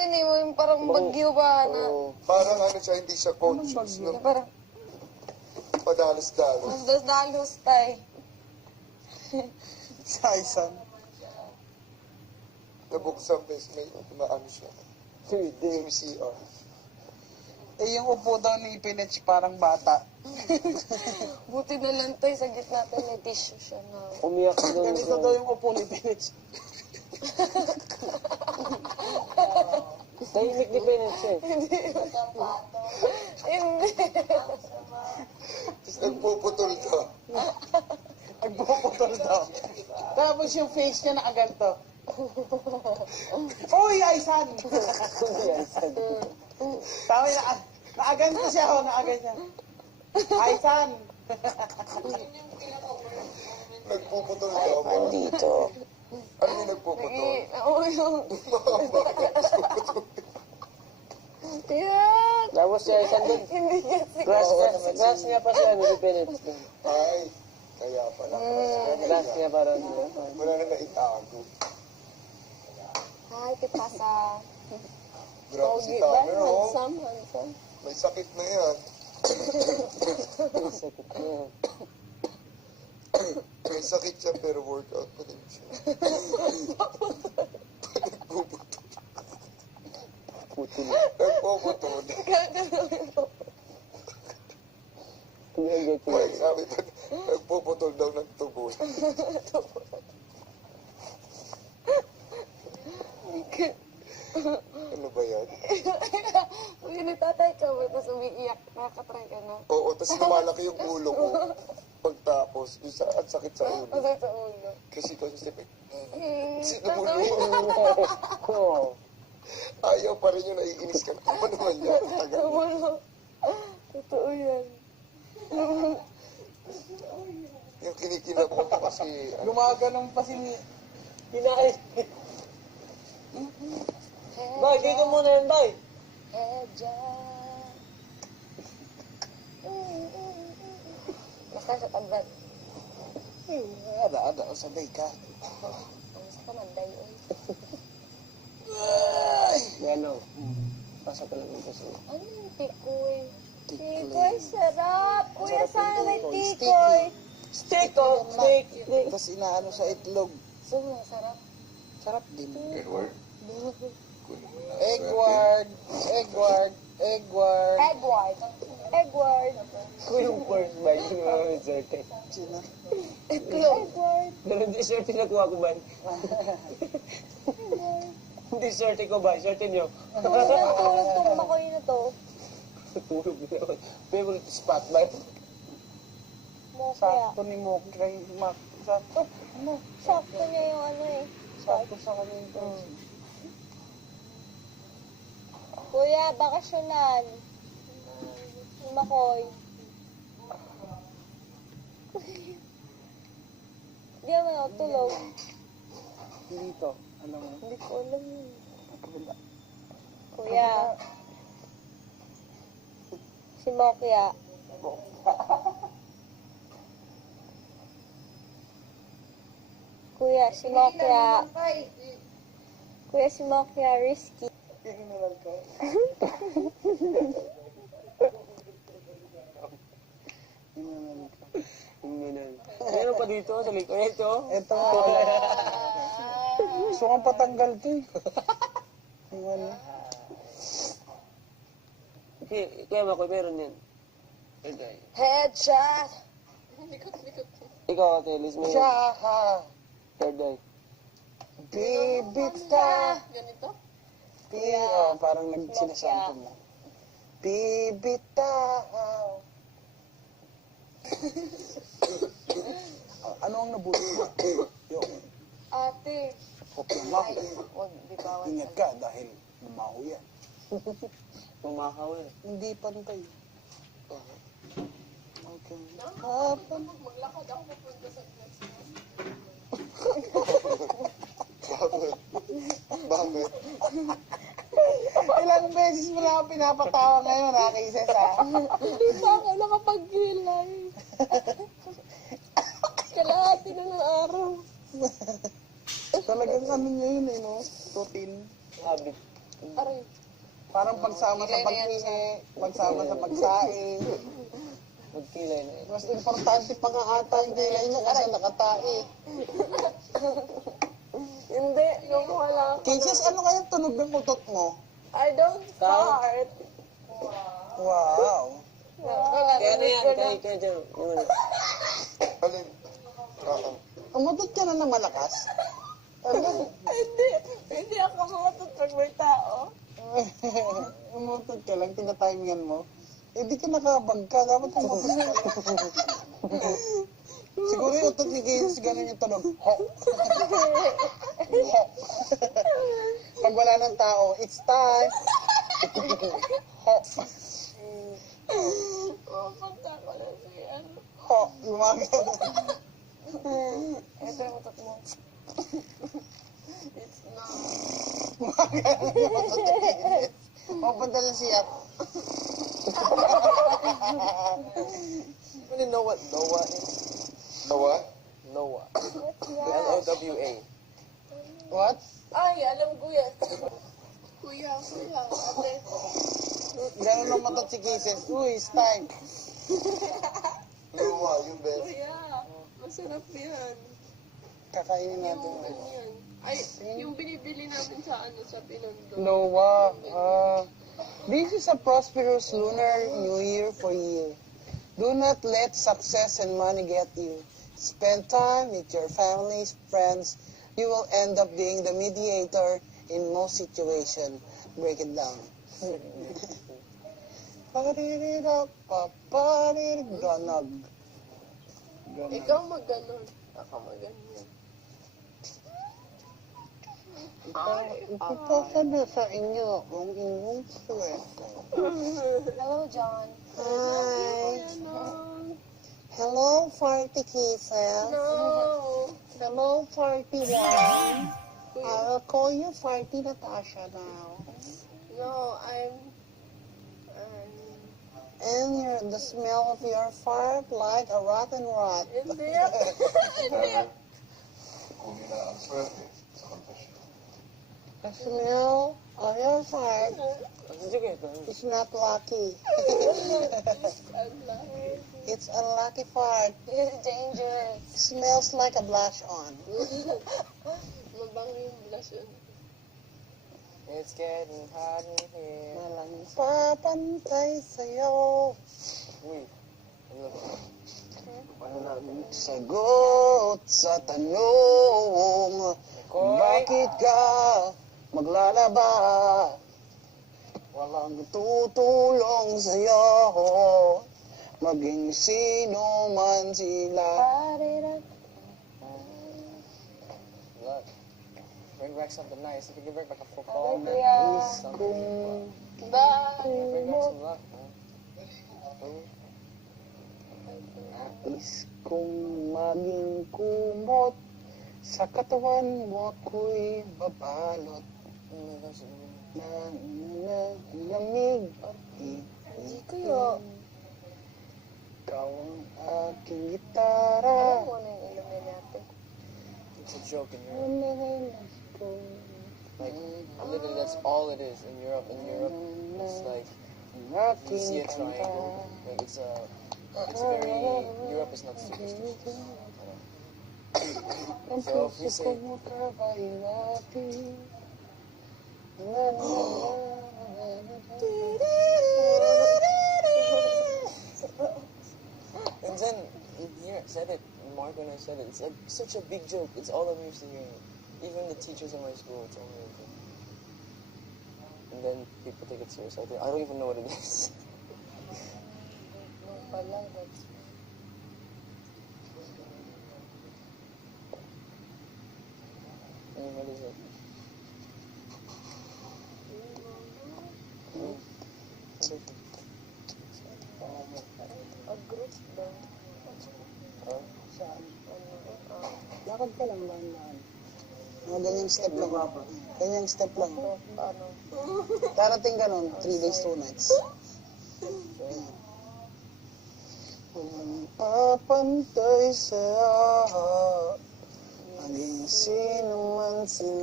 Minsan eh, yung parang bagyo ba na... Parang ano siya, hindi siya conscious. No? Parang Padalos-dalos. dalos tay. Sa Aisan. Nabuksan bes, may maano siya. Yung CR. Eh, yung upo daw ni Pinech parang bata. Buti na lang tay, sa gitna tayo may tissue siya na. Umiyak ka doon. Ganito daw yung upo ni Pinech. Tahimik ni Penech eh. Hindi. Tapos nagpuputol ka. Nagpuputol daw. Tapos yung face niya nakaganto. Uy, Aisan! Tama na, nakaganto siya ho, nakaganyan. Aisan! Nagpuputol ka. Andito. Ano yung nagpuputol? Oo yung... Bakit nagpuputol? Yan. Tapos siya isang doon. Hindi niya Crush niya pa siya ni Penech. Ay, kaya pala. Crush niya pa rin. Wala na naitago. Hi, Tipasa. Grabe si Pogi ba? Tanner, oh. Handsome. May sakit na yan. May sakit siya pero workout pa din siya. Nagpuputol. May sabi pa, nagpuputol daw ng tubo. Ano ba yan? Uy, nagtatay ka ba? Tapos umiiyak. Nakakatry ka na. Oo, tapos lumalaki yung ulo ko. Pagtapos, at sakit sa ulo. Masay sa ulo. Kasi consistent. Tapos Oo. Ayaw pa rin yung naiinis ka. Ano naman yan? Tagal. ulo. Totoo yan. Yung kinikinap ko kasi, ano, Gumaganong pa si... Kinain. Bay, dito muna yan, Bay. Edja. Basta sa tablat. Ada, sabay ka. Ang sa kamanday, oy. Yan o. Pasok ko lang ito sa... Ano yung tikoy? Tikoy, sarap. Kuya, sana may tikoy. Steak o! Steak! Tapos inaano sa itlog. So, sarap. Sarap din. Edward. Eggward. Edward. Edward. Ko yung first bite, hindi mo naman swerte. Sino? Edward. Pero hindi swerte nakuha ko ba? Hindi swerte ko ba? Swerte nyo. Tulog tong makoy na to. Tulog na naman. Favorite spot ba? Mo kaya. Sakto ni Mok kay Mac. Sakto. Ano? Sakto niya yung ano eh. Sakto sa kanya ito. Kuya, bakasyonan. Yung makoy. Hindi naman ako tulog. Dito. Alam mo. Hindi ko alam yun. Kabila. Kuya. Si Mokya. Kuya, si Mokya. Kuya, si Mokya, risky. Inulan ka. Inulan ka. Meron pa dito sa likod. Ito. Ito. Gusto kang patanggal to eh. Yung ano. Kaya Makoy, meron yan. Headshot! Ikaw, Ate Liz, meron. Siya. Third eye. Bibita. Ganito? Oh, parang nagsinasantong mo. Bibitaw. Ano ang nabuti mo? Yung Ate. okay, Mac. Huwag, di bawal. Ingat ka dahil lumaho yan. Pumakaw eh. Hindi pantay. Okay. Hapan. Maglakad ako pupunta sa Bakit? Bakit? Ilang beses mo na ako pinapatawa ngayon, ha, Kisses, ha? Hindi pa ako nakapag-gilay. Kalahati na ng araw. Talagang ano niya yun, eh, no? Routine. Habit. Aray. Parang pagsama sa pag-ihi, pagsama sa pagsaing. Magkilay na yun. Mas importante pa nga ata yung kilay mo kasi nakatae. Hindi, nung wala ako. Kisses, ano kayang tunog ng utot mo? I don't fart. Wow. Kaya na yan, kaya dyan. Yun. Alin? Oo. Umutot ka na ng malakas? Ano? Hindi ako mamatut pag may tao. Umutot ka lang, tinatimingan mo. Eh, di ka nakabag ka. Dapat umutot ka lang. Siguro yung utot ni Kisses, ganun yung tunog. Ho! Ho! Pag wala ng tao, it's time. Ho! Pupunta ko na siya. Ho! Lumagal. Ito yung utot mo. It's not. Pupunta lang siya. You know what Noah is? Tawa? Noah. What's that? L-O-W-A. What? Ay, alam ko yan. Kuya, ate. Ganun lang matot si Kisses. Uy, it's time. Luwa, yung best. Kuya, masarap yan. Kakainin natin. Yung ano yan. Ay, yung binibili namin sa ano, sa Pinondo. Noah, this is a prosperous lunar new year for you. Do not let success and money get you. Spend time with your families, friends. You will end up being the mediator in most situations. Break it down. Ganag. Ikaw mag-ganon. Ako mag-ganyan. Ipapasa na sa inyo ang inyong swerte. Hello, John. Hi. No. Hello, Farty Kisses. No. Hello, Farty One. I'll call you Farty Natasha now. No, And the smell of your fart like a rotten rat. hindi. Hindi. Kunin na ang swerte sa confession. The smell of your fart Sige, is not lucky. It's unlucky fart. It's dangerous. Smells like a blush on. Mabango yung blush yun. it's getting hot in here. Walang papantay sa'yo. Uy. Ano ba? Walang sagot sa tanong. Koy. Bakit ka maglalaba? Walang tutulong sa'yo. Maging sino man sila. Look. Bring back something nice. If you can bring back a football. Kuya. Kung Bye. Bring back some luck, man. nais kong maging kumot, sa katawan mo ako'y babalot ng lamig at Hindi kuya. ikaw ang aking gitara. Alam mo na yung Illuminati. It's a joke in Europe. Like, literally, that's all it is in Europe. In Europe, it's like, you see a triangle. Like, it's very, Europe is not superstitious. So, if we say, and then, here, said it, Mark when I said it, it's like such a big joke. It's all I'm used to hearing. Even the teachers in my school, it's only a joke. And then people take it serious. I don't even know what it is. No pala, that's... What is it? A group daw. Lakad ka lang, lahan-lahan. Mga ganyang step lang. Ganyang step lang. Ano? Darating ka nun, 3 days, 2 nights. Walang papantay sa'yo, maging sino man sila.